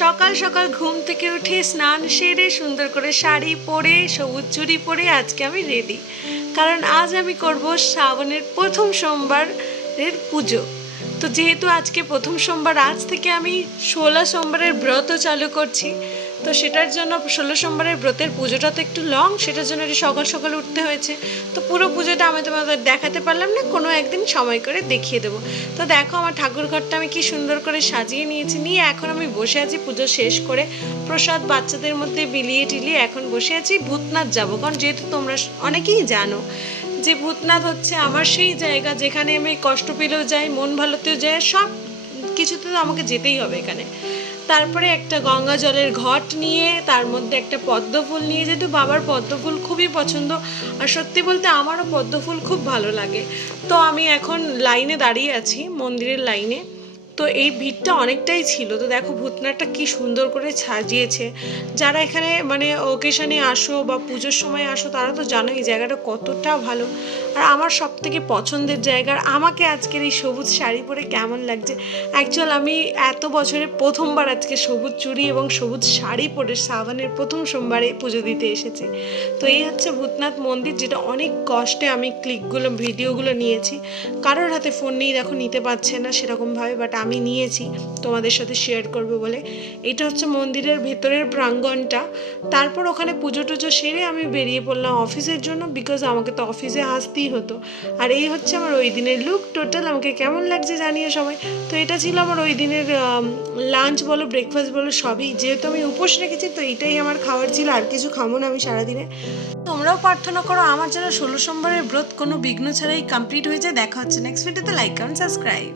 সকাল সকাল ঘুম থেকে উঠে স্নান সেরে সুন্দর করে শাড়ি পরে সবুজ চুড়ি পরে আজকে আমি রেডি, কারণ আজ আমি করব শ্রাবণের প্রথম সোমবারের পুজো। তো যেহেতু আজকে প্রথম সোমবার, আজ থেকে আমি 16 সোমবারের ব্রত চালু করছি। তো সেটার জন্য 16 সোমবারের ব্রতের পুজোটা তো একটু লং, সেটার জন্য একটু সকাল সকাল উঠতে হয়েছে। তো পুরো পুজোটা আমি তোমাদের দেখাতে পারলাম না, কোনো একদিন সময় করে দেখিয়ে দেবো। তো দেখো আমার ঠাকুর ঘরটা আমি কি সুন্দর করে সাজিয়ে নিয়েছি, নিয়ে এখন আমি বসে আছি পুজো শেষ করে প্রসাদ বাচ্চাদের মধ্যে বিলিয়ে টিলিয়ে এখন বসে আছি ভূতনাথ যাবো। কারণ যেহেতু তোমরা অনেকেই জানো যে ভূতনাথ হচ্ছে আমার সেই জায়গা যেখানে আমি কষ্ট পেলেও যাই, মন ভালোতেও যাই, সব কিছুতে তো আমাকে যেতেই হবে এখানে। তারপরে একটা গঙ্গা জলের ঘট নিয়ে তার মধ্যে একটা পদ্ম ফুল নিয়ে, যেহেতু বাবার পদ্ম ফুল খুবই পছন্দ, আর সত্যি বলতে আমারও পদ্ম ফুল খুব ভালো লাগে। তো আমি এখন লাইনে দাঁড়িয়ে আছি, মন্দিরের লাইনে। তো এই ভিড়টা অনেকটাই ছিল। তো দেখো ভূতনাথটা কি সুন্দর করে সাজিয়েছে। যারা এখানে মানে ওকেশনে আসো বা পুজোর সময় আসো তারা তো জানো এই জায়গাটা কতটা ভালো। আর আমার সব থেকে পছন্দের জায়গা। আমাকে আজকের এই সবুজ শাড়ি পরে কেমন লাগছে, অ্যাকচুয়াল আমি এত বছরে প্রথমবার আজকে সবুজ চুড়ি এবং সবুজ শাড়ি পরে শ্রাবণের প্রথম সোমবারে পুজো দিতে এসেছি। তো এই হচ্ছে ভূতনাথ মন্দির, যেটা অনেক কষ্টে আমি ক্লিকগুলো ভিডিওগুলো নিয়েছি। কারোর হাতে ফোন নেই, দেখো নিতে পারছে না সেরকমভাবে, বাট আমি নিয়েছি তোমাদের সাথে শেয়ার করবো বলে। এটা হচ্ছে মন্দিরের ভেতরের প্রাঙ্গণটা। তারপর ওখানে পুজো টুজো সেরে আমি বেরিয়ে পড়লাম অফিসের জন্য, বিকজ আমাকে তো অফিসে আসতেই হতো। আর এই হচ্ছে আমার ওই দিনের লুক। টোটাল আমাকে কেমন লাগছে জানিয়ে সবাই। তো এটা ছিল আমার ওই দিনের লাঞ্চ বলো ব্রেকফাস্ট বলো সবই। যেহেতু আমি উপোস রেখেছি তো এইটাই আমার খাওয়ার ছিল, আর কিছু খাবো না আমি সারাদিনে। তোমরাও প্রার্থনা করো আমার যেন 16 সোমবারের ব্রত কোনো বিঘ্ন ছাড়াই কমপ্লিট হয়ে যায়। দেখা হচ্ছে নেক্সট ভিডিওতে। Like comment subscribe.